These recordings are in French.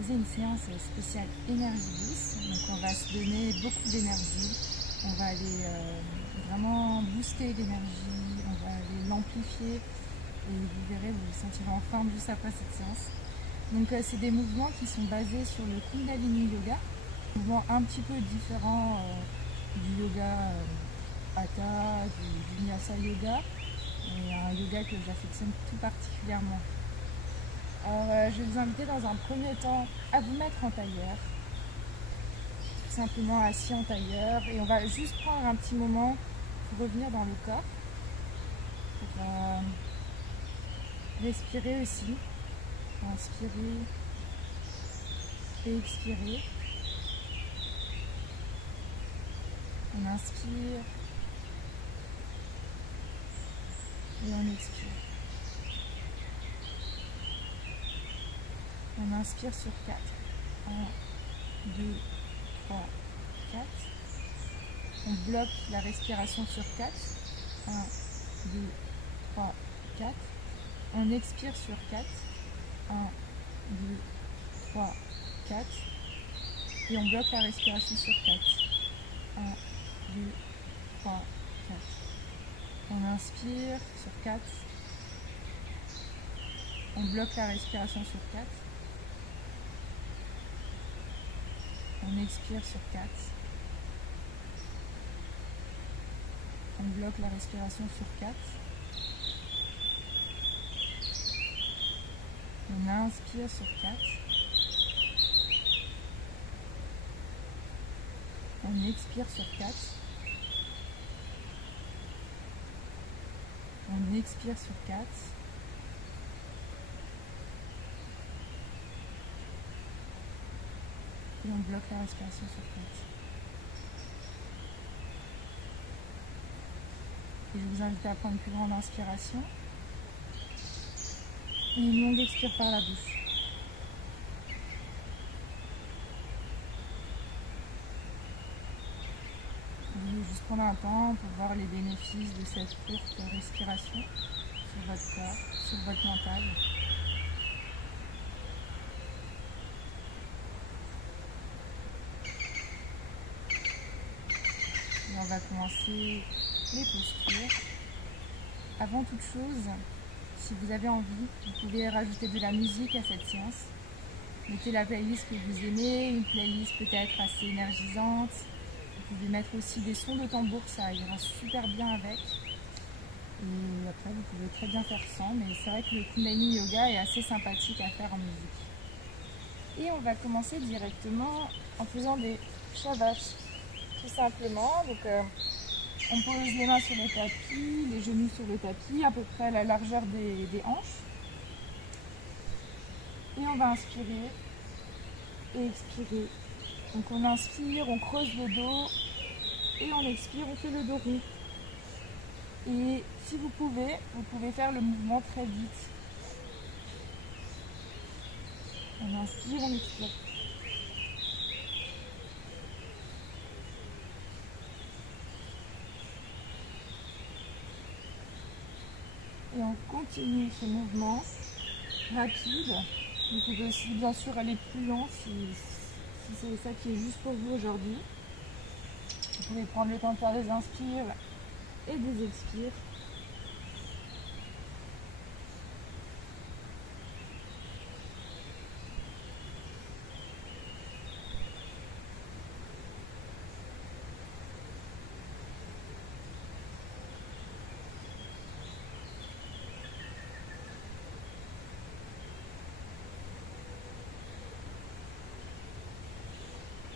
proposer une séance spéciale énergie douce. Donc on va se donner beaucoup d'énergie, on va aller vraiment booster l'énergie, on va aller l'amplifier et vous verrez, vous vous sentirez en forme juste après cette séance. Donc c'est des mouvements qui sont basés sur le Kundalini Yoga, mouvement un petit peu différent du yoga Hatha, du Vinyasa Yoga, et un yoga que j'affectionne tout particulièrement. Alors je vais vous inviter dans un premier temps à vous mettre en tailleur, tout simplement assis en tailleur, et on va juste prendre un petit moment pour revenir dans le corps, pour respirer aussi, inspirer et expirer. On inspire et on expire. On inspire sur 4. 1, 2, 3, 4. On bloque la respiration sur 4. 1, 2, 3, 4. On expire sur 4. 1, 2, 3, 4. Et on bloque la respiration sur 4. 1, 2, 3, 4. On inspire sur 4. On bloque la respiration sur 4. On expire sur 4. On bloque la respiration sur 4. On inspire sur 4. On expire sur 4. On expire sur 4. Et on bloque la respiration sur 4. Et je vous invite à prendre une plus grande inspiration et une longue expire par la bouche. Je vais juste prendre un temps pour voir les bénéfices de cette courte respiration sur votre corps, sur votre mental. Et on va commencer les postures. Avant toute chose, si vous avez envie, vous pouvez rajouter de la musique à cette séance. Mettez la playlist que vous aimez, une playlist peut-être assez énergisante. Vous pouvez mettre aussi des sons de tambour, ça ira super bien avec. Et après, vous pouvez très bien faire sans, mais c'est vrai que le Kundalini Yoga est assez sympathique à faire en musique. Et on va commencer directement en faisant des shavash, tout simplement. Donc, on pose les mains sur le tapis, les genoux sur le tapis, à peu près à la largeur des hanches. Et on va inspirer et expirer. Donc on inspire, on creuse le dos, et on expire, on fait le dos rond. Et si vous pouvez faire le mouvement très vite. On inspire, on expire. Et on continue ce mouvement rapide. Vous pouvez aussi bien sûr aller plus lent si c'est ça qui est juste pour vous aujourd'hui. Vous pouvez prendre le temps de faire des inspires et des expires.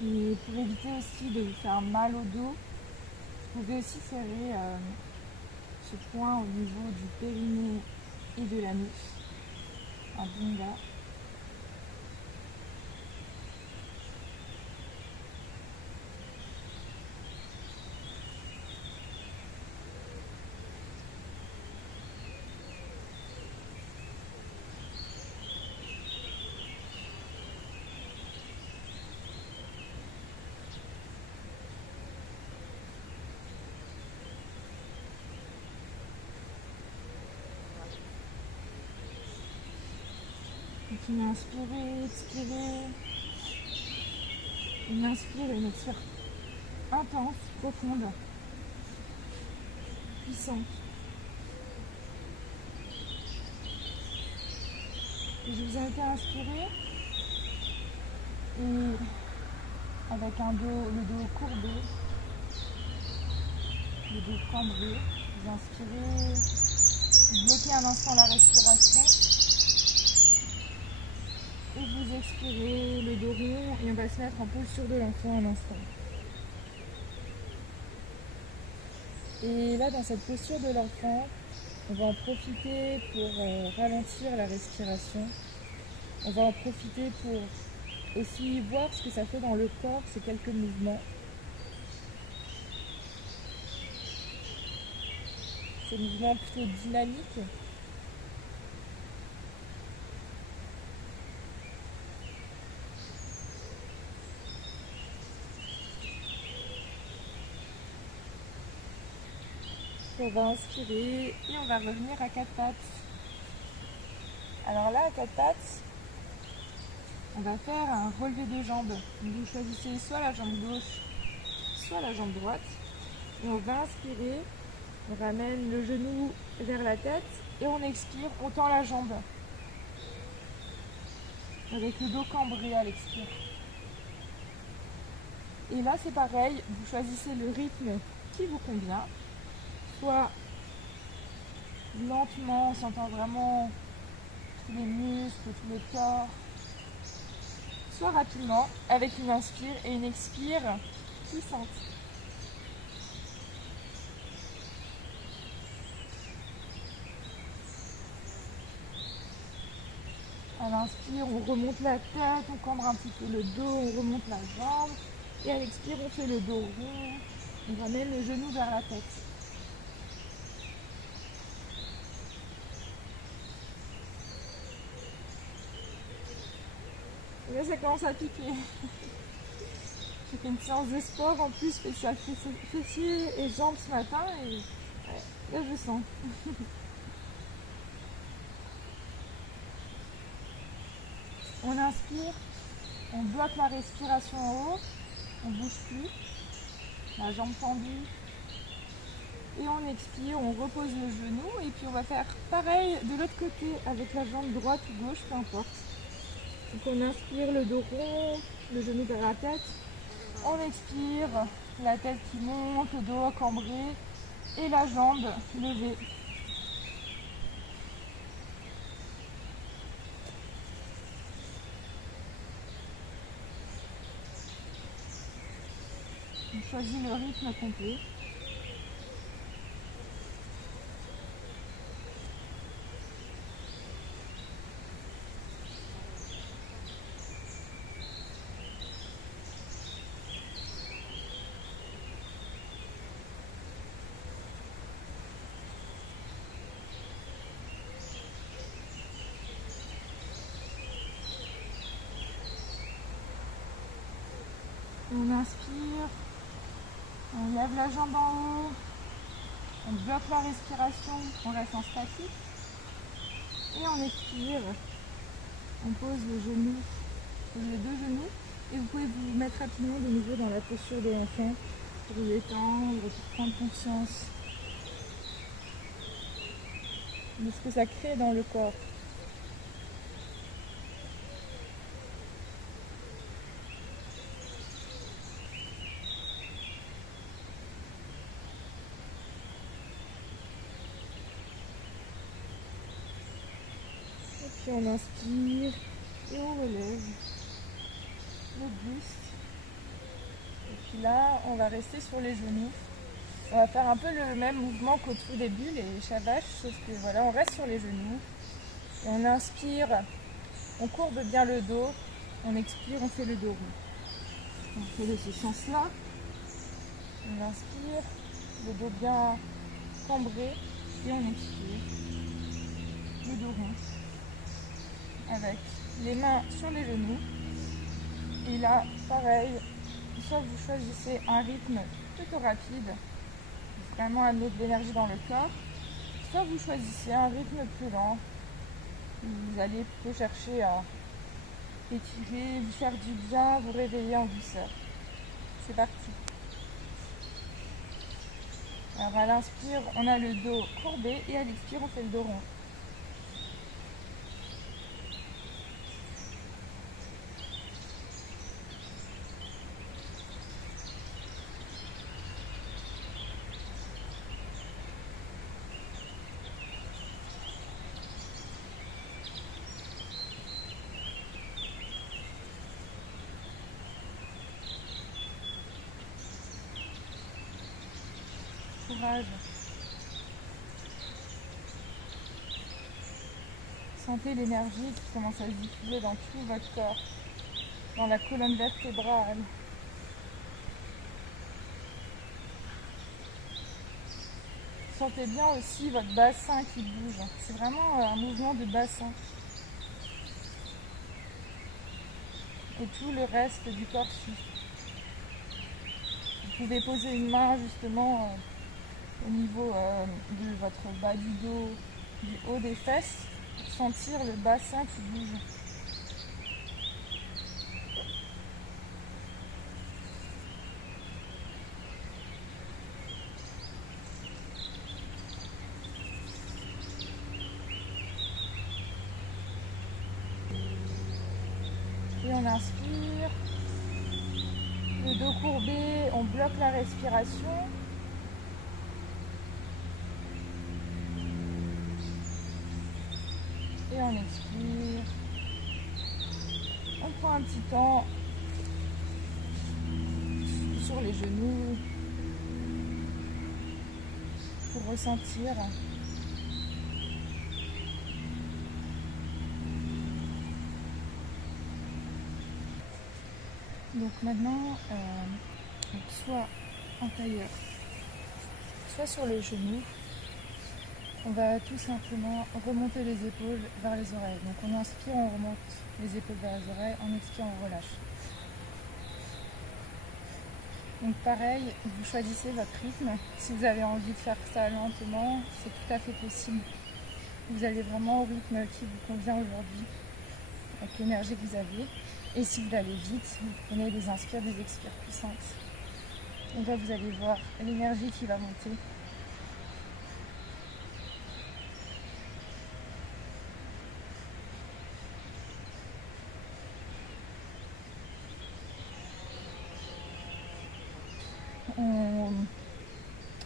Et pour éviter aussi de vous faire mal au dos, vous pouvez aussi serrer ce point au niveau du périnée et de l'anus, un bunga. Continuez à inspirer, expirer. Une inspire et une expire intense, profonde, puissante. Et je vous invite à inspirer et avec le dos courbé, le dos cambré, vous inspirez, bloquez un instant la respiration et vous expirez le dos rond et on va se mettre en posture de l'enfant un instant. Et là, dans cette posture de l'enfant, on va en profiter pour ralentir la respiration. On va en profiter pour aussi voir ce que ça fait dans le corps, ces quelques mouvements. Ces mouvements plutôt dynamiques. On va inspirer et on va revenir à quatre pattes. Alors là, à quatre pattes, on va faire un relevé de jambes. Donc vous choisissez soit la jambe gauche, soit la jambe droite. Et on va inspirer, on ramène le genou vers la tête et on expire, on tend la jambe. Avec le dos cambré à l'expire. Et là c'est pareil, vous choisissez le rythme qui vous convient. Soit lentement, on sentant vraiment tous les muscles, tout le corps. Soit rapidement, avec une inspire et une expire puissante. À l'inspire, on remonte la tête, on cambre un petit peu le dos, on remonte la jambe. Et à l'expire, on fait le dos rond, on ramène le genou vers la tête. Et là, ça commence à piquer. J'ai fait une séance de sport en plus spéciale fessiers et jambes ce matin et ouais, là je sens. On inspire, on bloque la respiration en haut, on ne bouge plus, la jambe tendue. Et on expire, on repose le genou et puis on va faire pareil de l'autre côté avec la jambe droite ou gauche, peu importe. Donc on inspire, le dos rond, le genou vers la tête. On expire, la tête qui monte, le dos cambré et la jambe levée. On choisit le rythme complet. On inspire, on lève la jambe en haut, on bloque la respiration, on reste en statique. Et on expire, on pose le genou, les deux genoux. Et vous pouvez vous mettre rapidement de nouveau dans la posture de l'enfant pour vous détendre, pour prendre conscience de ce que ça crée dans le corps. Puis on inspire et on relève le buste. Et puis là, on va rester sur les genoux. On va faire un peu le même mouvement qu'au tout début, les shavash, sauf que voilà, on reste sur les genoux. Et on inspire, on courbe bien le dos. On expire, on fait le dos rond. On fait de ce sens-là. On inspire, le dos bien cambré. Et on expire, le dos rond. Avec les mains sur les genoux. Et là, pareil, soit vous choisissez un rythme plutôt rapide, vraiment à mettre de l'énergie dans le corps, soit vous choisissez un rythme plus lent. Vous allez plutôt chercher à étirer, vous faire du bien, vous réveiller en douceur. C'est parti. Alors à l'inspire, on a le dos courbé et à l'expire, on fait le dos rond. Courage. Sentez l'énergie qui commence à se diffuser dans tout votre corps, dans la colonne vertébrale. Sentez bien aussi votre bassin qui bouge. C'est vraiment un mouvement de bassin. Et tout le reste du corps suit. Vous pouvez poser une main justement au niveau de votre bas du dos, du haut des fesses, pour sentir le bassin qui bouge. Et on inspire, le dos courbé, on bloque la respiration. Et on expire. On prend un petit temps sur les genoux pour ressentir. Donc maintenant, soit en tailleur, soit sur les genoux, on va tout simplement remonter les épaules vers les oreilles. Donc on inspire, on remonte les épaules vers les oreilles, on expire, on relâche. Donc pareil, vous choisissez votre rythme. Si vous avez envie de faire ça lentement, c'est tout à fait possible. Vous allez vraiment au rythme qui vous convient aujourd'hui, avec l'énergie que vous avez. Et si vous allez vite, vous prenez des inspires, des expires puissantes. Et là, vous allez voir l'énergie qui va monter.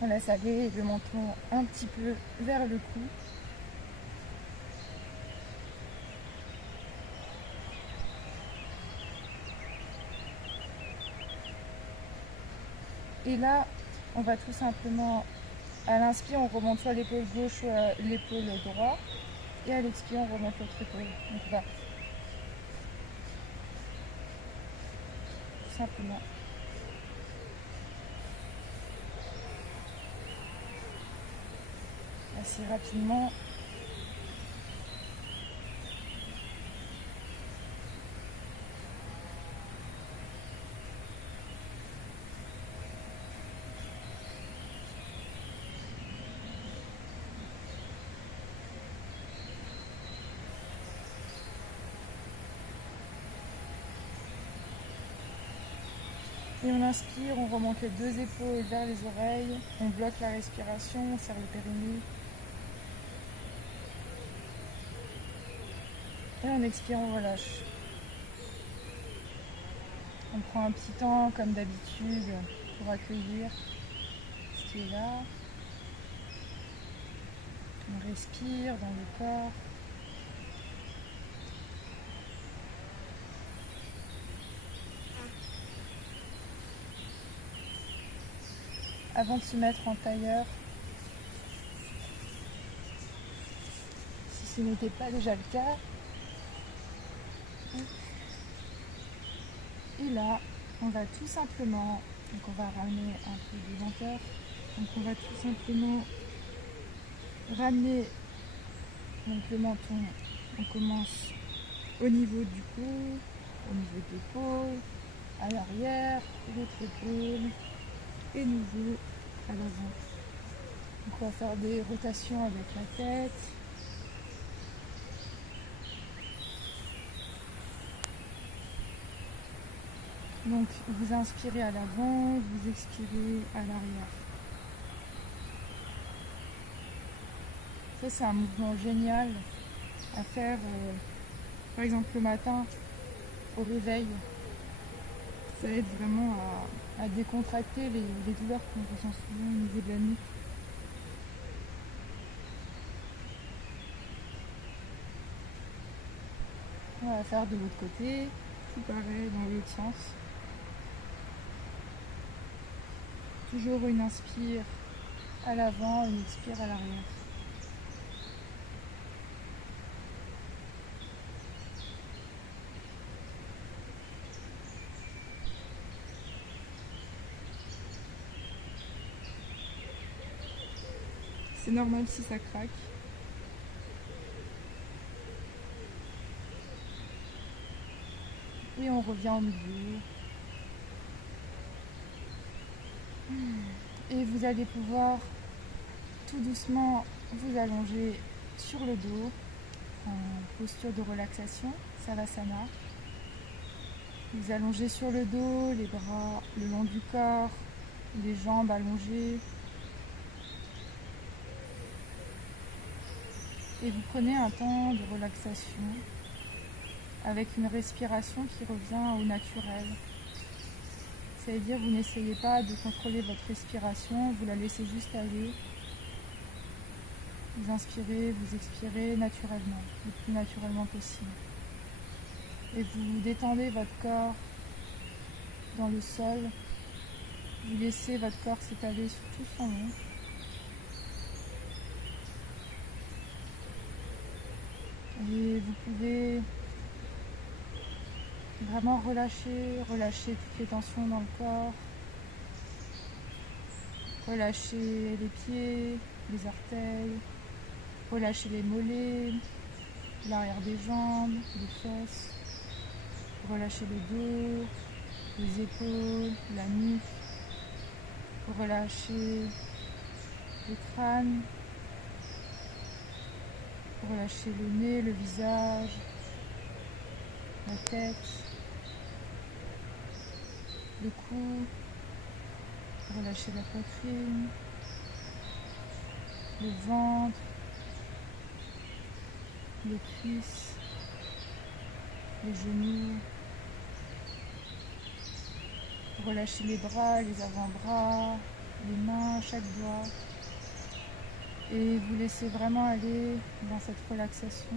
On laisse aller le menton un petit peu vers le cou. Et là, on va tout simplement, à l'inspire, on remonte soit l'épaule gauche, soit l'épaule droite. Et à l'expire, on remonte l'autre épaule. Donc on va tout simplement assez rapidement. Et on inspire, on remonte les deux épaules vers les oreilles, on bloque la respiration, on serre le périnée. Et on expire, on relâche. On prend un petit temps, comme d'habitude, pour accueillir ce qui est là. On respire dans le corps. Avant de se mettre en tailleur, si ce n'était pas déjà le cas. Et là, on va tout simplement, donc on va ramener un peu de lenteur, donc on va tout simplement ramener donc le menton. On commence au niveau du cou, au niveau de l'épaule, à l'arrière, l'autre épaule, et nouveau à l'avant. Donc on va faire des rotations avec la tête. Donc vous inspirez à l'avant, vous expirez à l'arrière. Ça c'est un mouvement génial à faire par exemple le matin au réveil. Ça aide vraiment à décontracter les douleurs qu'on ressent souvent au niveau de la nuque. On va faire de l'autre côté, tout pareil dans l'autre sens. Toujours une inspire à l'avant, une expire à l'arrière. C'est normal si ça craque. Et on revient au milieu. Et vous allez pouvoir tout doucement vous allonger sur le dos en posture de relaxation, Savasana. Vous allongez sur le dos, les bras le long du corps, les jambes allongées. Et vous prenez un temps de relaxation avec une respiration qui revient au naturel. C'est-à-dire vous n'essayez pas de contrôler votre respiration, vous la laissez juste aller. Vous inspirez, vous expirez naturellement, le plus naturellement possible. Et vous détendez votre corps dans le sol. Vous laissez votre corps s'étaler sur tout son long. Et vous pouvez vraiment relâcher toutes les tensions dans le corps. Relâcher les pieds, les orteils, relâcher les mollets, l'arrière des jambes, les fesses. Relâchez le dos, les épaules, la nuque. Relâchez le crâne. Relâchez le nez, le visage, la tête, le cou. Relâchez la poitrine, le ventre, les cuisses, les genoux. Relâchez les bras, les avant-bras, les mains, chaque doigt. Et vous laissez vraiment aller dans cette relaxation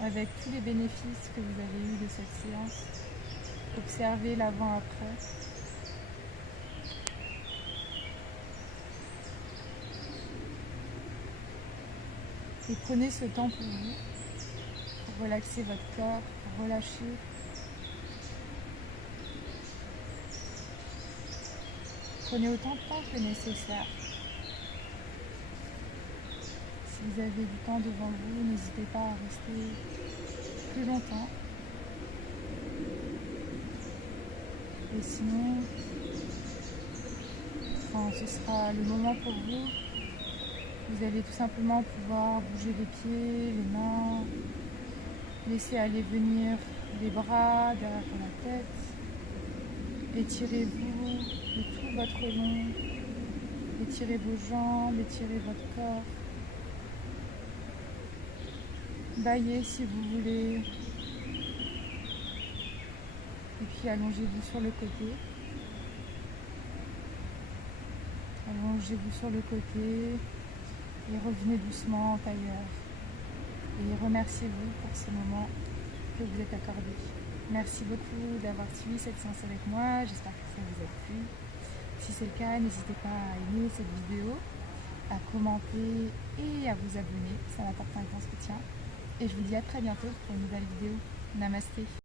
avec tous les bénéfices que vous avez eus de cette séance. Observez l'avant-après. Et prenez ce temps pour vous, pour relaxer votre corps, pour relâcher. Prenez autant de temps que nécessaire. Si vous avez du temps devant vous, n'hésitez pas à rester plus longtemps. Et sinon, quand ce sera le moment pour vous, vous allez tout simplement pouvoir bouger les pieds, les mains, laisser aller venir les bras derrière la tête. Étirez-vous de tout votre long, étirez vos jambes, étirez votre corps. Baillez si vous voulez. Et puis allongez-vous sur le côté. Allongez-vous sur le côté et revenez doucement en tailleur. Et remerciez-vous pour ce moment que vous êtes accordé. Merci beaucoup d'avoir suivi cette séance avec moi. J'espère que ça vous a plu. Si c'est le cas, n'hésitez pas à aimer cette vidéo, à commenter et à vous abonner. Ça m'apporte un grand soutien. Et je vous dis à très bientôt pour une nouvelle vidéo. Namasté.